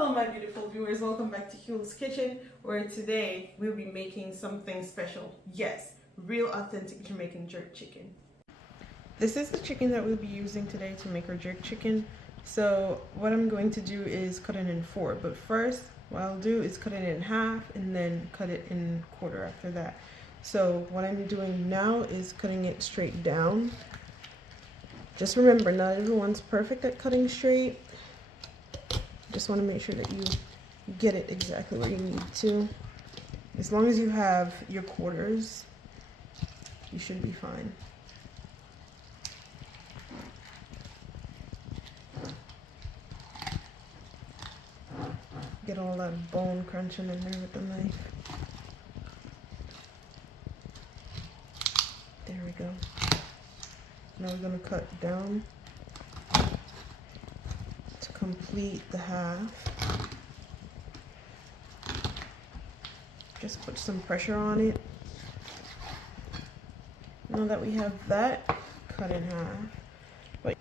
Hello my beautiful viewers, welcome back to Creol's Kitchen, where today we'll be making something special. Yes, real authentic Jamaican jerk chicken. This is the chicken that we'll be using today to make our jerk chicken. So what I'm going to do is cut it in four, but first what I'll do is cut it in half and then cut it in quarter after that. So what I'm doing now is cutting it straight down. Just remember, not everyone's perfect at cutting straight. Just want to make sure that you get it exactly where you need to. As long as you have your quarters, you should be fine. Get all that bone crunching in there with the knife. There we go. Now we're going to cut down to complete the half. Just put some pressure on it. Now that we have that cut in half. But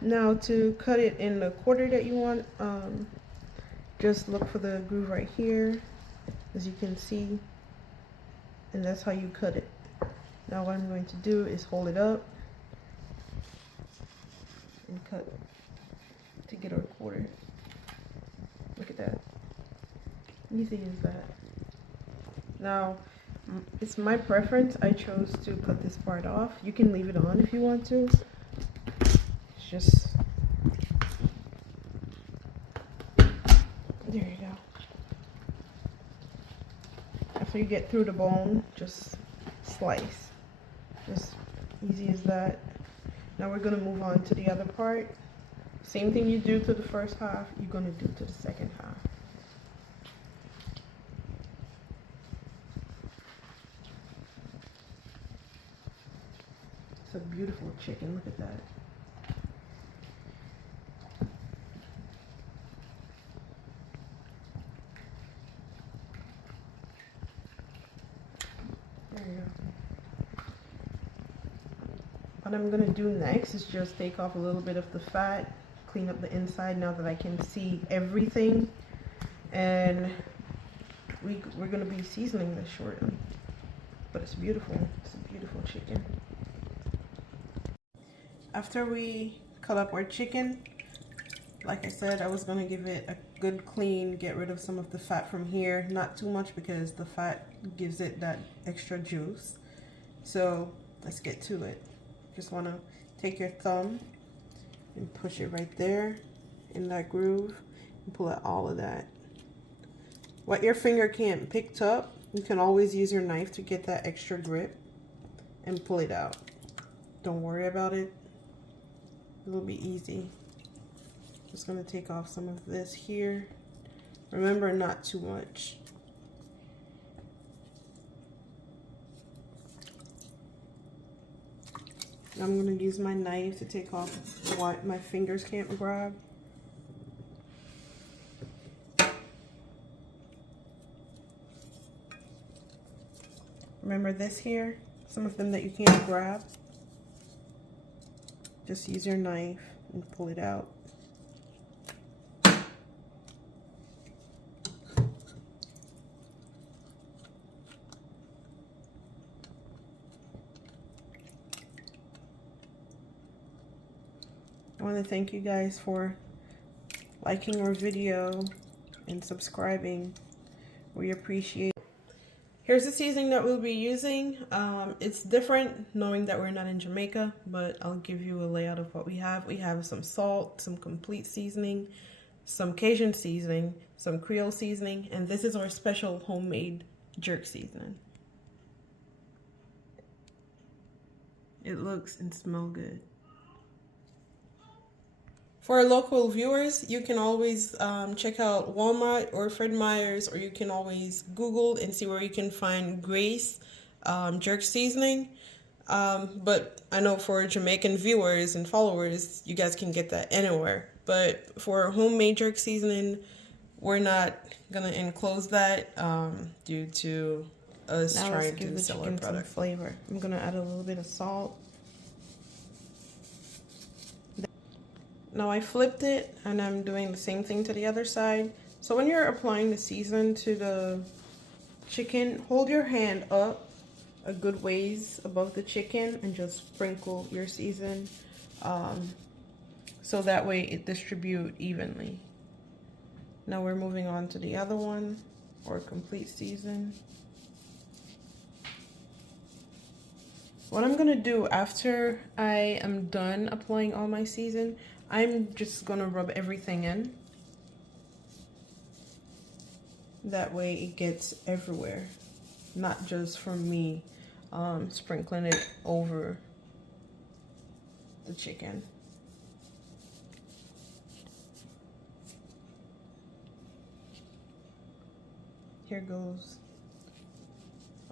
now to cut it in the quarter that you want, just look for the groove right here, as you can see, and that's how you cut it. Now what I'm going to do is hold it up and cut to get our quarter. Look at that. Easy as that. Now, it's my preference. I chose to cut this part off. You can leave it on if you want to. It's just, there you go. After you get through the bone, just slice. Just easy as that. Now we're going to move on to the other part. Same thing you do to the first half, you're going to do to the second half. It's a beautiful chicken, look at that. There you go. What I'm going to do next is just take off a little bit of the fat, clean up the inside now that I can see everything, and we're going to be seasoning this shortly. But it's beautiful. It's a beautiful chicken. After we cut up our chicken, like I said, I was going to give it a good clean, get rid of some of the fat from here. Not too much because the fat gives it that extra juice. So let's get to it. Just want to take your thumb and push it right there in that groove and pull out all of that. What your finger can't pick up, you can always use your knife to get that extra grip and pull it out. Don't worry about it. It'll be easy. Just going to take off some of this here. Remember, not too much. I'm going to use my knife to take off what my fingers can't grab. Remember this here? Some of them that you can't grab. Just use your knife and pull it out. I want to thank you guys for liking our video and subscribing. We appreciate it. Here's the seasoning that we'll be using. It's different knowing that we're not in Jamaica, but I'll give you a layout of what we have. We have some salt, some complete seasoning, some Cajun seasoning, some Creole seasoning, and this is our special homemade jerk seasoning. It looks and smells good. For our local viewers, you can always check out Walmart or Fred Meyers, or you can always Google and see where you can find Grace jerk seasoning. But I know for Jamaican viewers and followers, you guys can get that anywhere. But for homemade jerk seasoning, we're not gonna enclose that due to us trying to sell our product. Flavor. I'm gonna add a little bit of salt. Now I flipped it and I'm doing the same thing to the other side. So when you're applying the season to the chicken, hold your hand up a good ways above the chicken and just sprinkle your season, so that way it distributes evenly. Now we're moving on to the other one, or complete season. What I'm gonna do after I am done applying all my season, I'm just gonna rub everything in. That way it gets everywhere, not just from me sprinkling it over the chicken. Here goes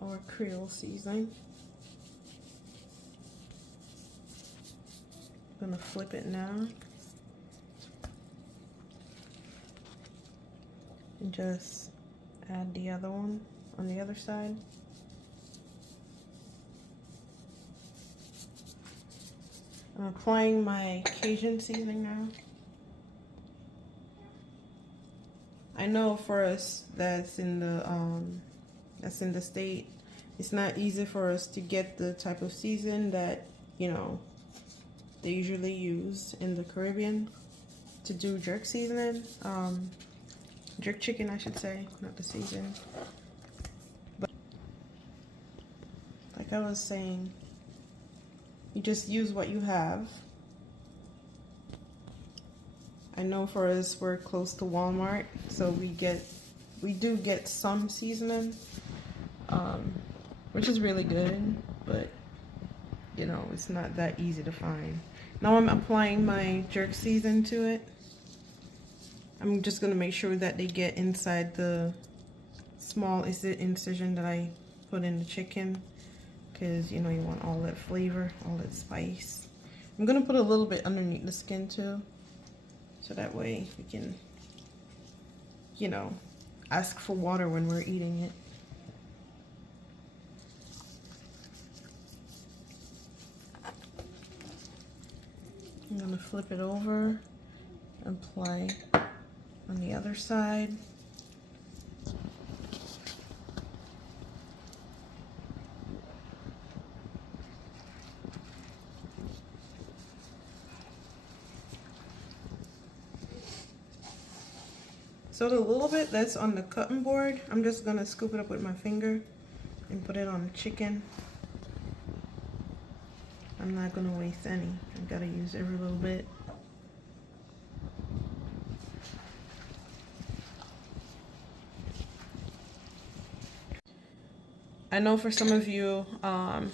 our Creole seasoning. I'm gonna flip it now and just add the other one on the other side. I'm applying my Cajun seasoning now. I know for us that's in the state, it's not easy for us to get the type of season that, you know, they usually use in the Caribbean to do jerk seasoning. Jerk chicken, I should say, not the season. But like I was saying, you just use what you have. I know for us, we're close to Walmart, so we do get some seasoning, which is really good, but you know, it's not that easy to find. Now I'm applying my jerk season to it. I'm just gonna make sure that they get inside the small incision that I put in the chicken, because you know, you want all that flavor, all that spice. I'm gonna put a little bit underneath the skin too, so that way we can, you know, ask for water when we're eating it. I'm gonna flip it over, apply on the other side. So the little bit that's on the cutting board, I'm just gonna scoop it up with my finger and put it on the chicken. I'm not gonna waste any. I've gotta use every little bit. I know for some of you,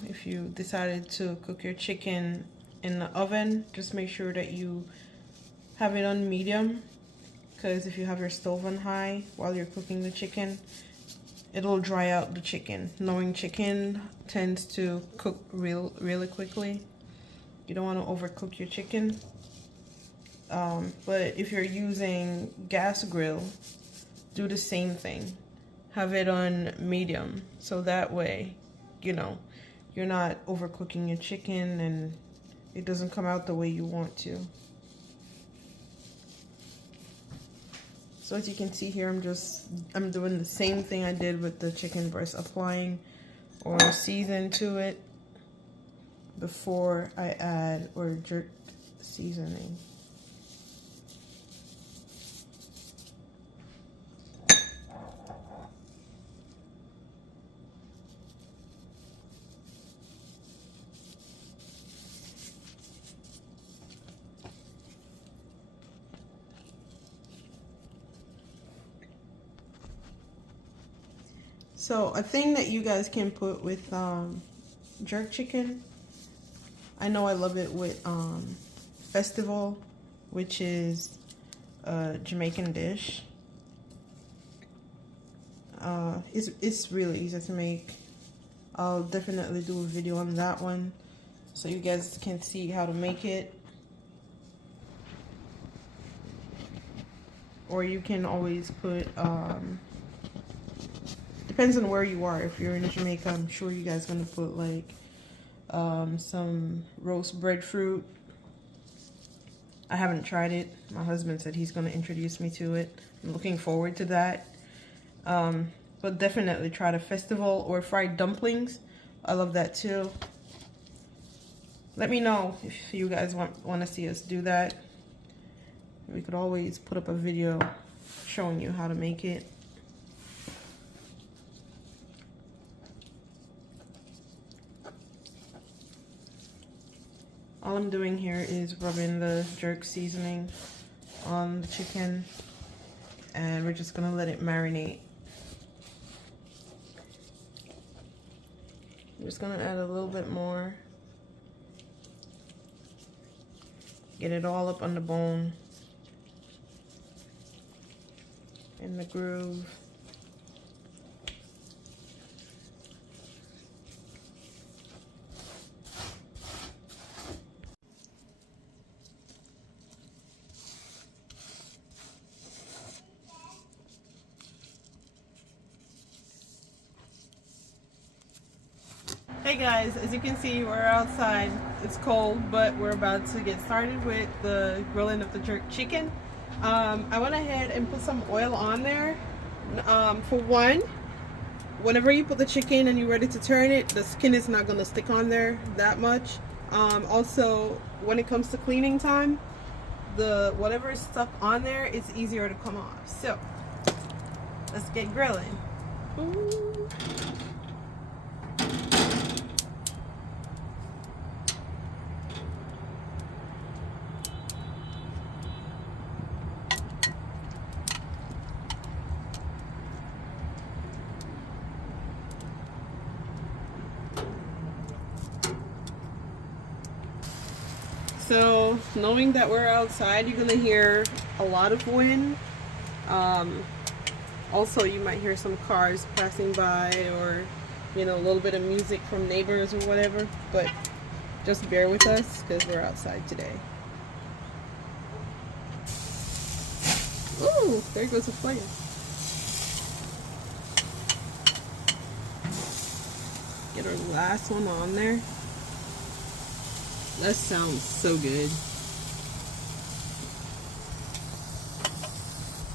if you decided to cook your chicken in the oven, just make sure that you have it on medium, because if you have your stove on high while you're cooking the chicken, it'll dry out the chicken. Knowing chicken tends to cook really quickly. You don't want to overcook your chicken. But if you're using gas grill, do the same thing. Have it on medium, so that way, you know, you're not overcooking your chicken and it doesn't come out the way you want to. So as you can see here, I'm doing the same thing I did with the chicken breast, applying or season to it before I add or jerk seasoning. So a thing that you guys can put with jerk chicken, I know I love it with festival, which is a Jamaican dish. It's really easy to make. I'll definitely do a video on that one so you guys can see how to make it. Or you can always put depends on where you are. If you're in Jamaica, I'm sure you guys are gonna put like some roast breadfruit I haven't tried it. My husband said he's going to introduce me to it. I'm looking forward to that. But definitely try the festival or fried dumplings. I love that too. Let me know if you guys want to see us do that. We could always put up a video showing you how to make it. All I'm doing here is rubbing the jerk seasoning on the chicken, and we're just gonna let it marinate. I'm just gonna add a little bit more. Get it all up on the bone, in the groove. Hey guys, as you can see, we're outside. It's cold, but we're about to get started with the grilling of the jerk chicken. I went ahead and put some oil on there. For one, whenever you put the chicken and you're ready to turn it, the skin is not going to stick on there that much. Also, when it comes to cleaning time, whatever is stuck on there, it's easier to come off. So let's get grilling. Ooh. So knowing that we're outside, you're gonna hear a lot of wind. Also, you might hear some cars passing by, or a little bit of music from neighbors or whatever, but just bear with us because we're outside today. Ooh, there goes the flame. Get our last one on there. That sounds so good.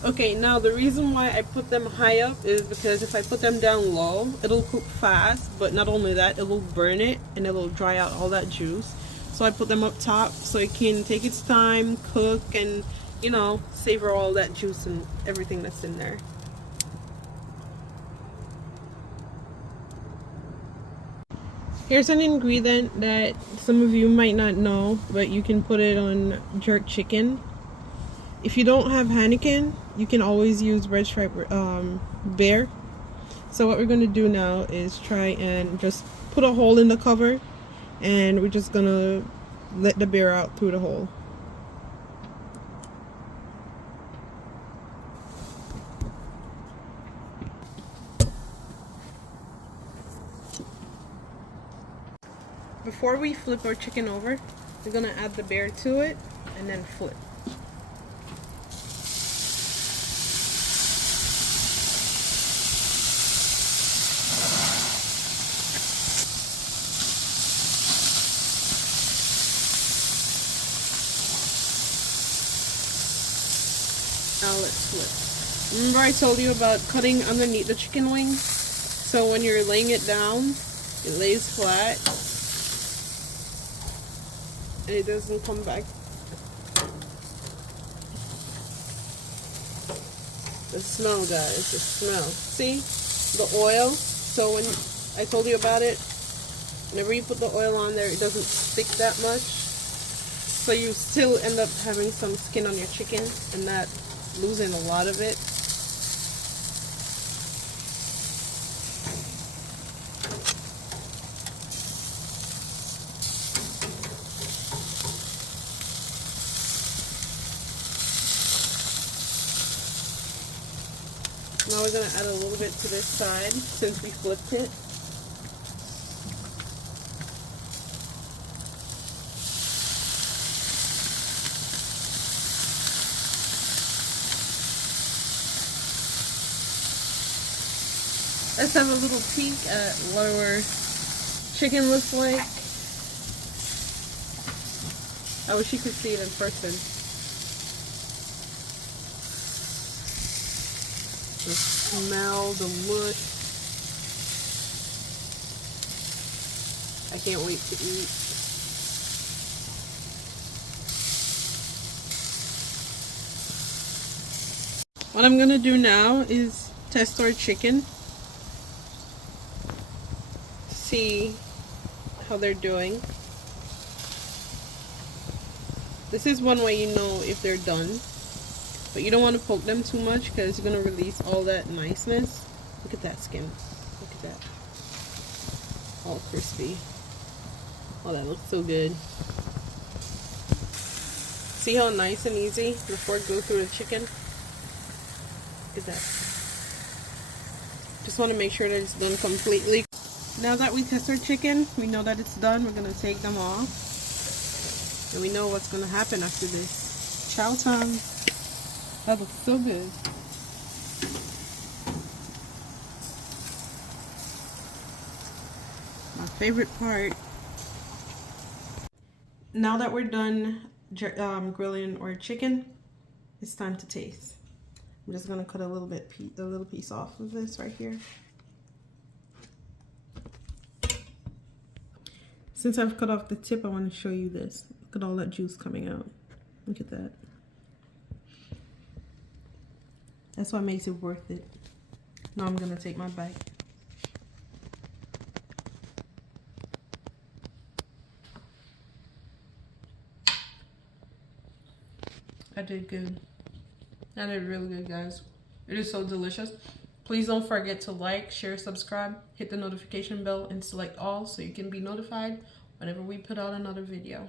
Okay, now the reason why I put them high up is because if I put them down low, it'll cook fast, but not only that, it will burn it and it will dry out all that juice. So I put them up top so it can take its time, cook, and savor all that juice and everything that's in there. Here's an ingredient that some of you might not know, but you can put it on jerk chicken. If you don't have Heineken, you can always use red stripe beer. So what we're going to do now is try and just put a hole in the cover, and we're just going to let the beer out through the hole. Before we flip our chicken over, we're going to add the beer to it and then flip. Now let's flip. Remember I told you about cutting underneath the chicken wing? So when you're laying it down, it lays flat and it doesn't come back. The smell, guys, the smell. See? The oil. So when I told you about it, whenever you put the oil on there, it doesn't stick that much. So you still end up having some skin on your chicken and not losing a lot of it. Now we're going to add a little bit to this side since we flipped it. Let's have a little peek at what our chicken looks like. I wish you could see it in person. The smell, the look. I can't wait to eat. What I'm gonna do now is test our chicken. See how they're doing. This is one way you know if they're done. But you don't want to poke them too much because it's going to release all that niceness. Look at that skin. Look at that. All crispy. Oh, that looks so good. See how nice and easy the fork goes through the chicken? Look at that. Just want to make sure that it's done completely. Now that we test our chicken, we know that it's done. We're going to take them off. And we know what's going to happen after this. Chow time. That looks so good. My favorite part. Now that we're done grilling our chicken, it's time to taste. I'm just gonna cut a little piece off of this right here. Since I've cut off the tip, I want to show you this. Look at all that juice coming out. Look at that. That's what makes it worth it. Now I'm gonna take my bite. I did good. I did really good, guys. It is so delicious. Please don't forget to like, share, subscribe, hit the notification bell, and select all so you can be notified whenever we put out another video.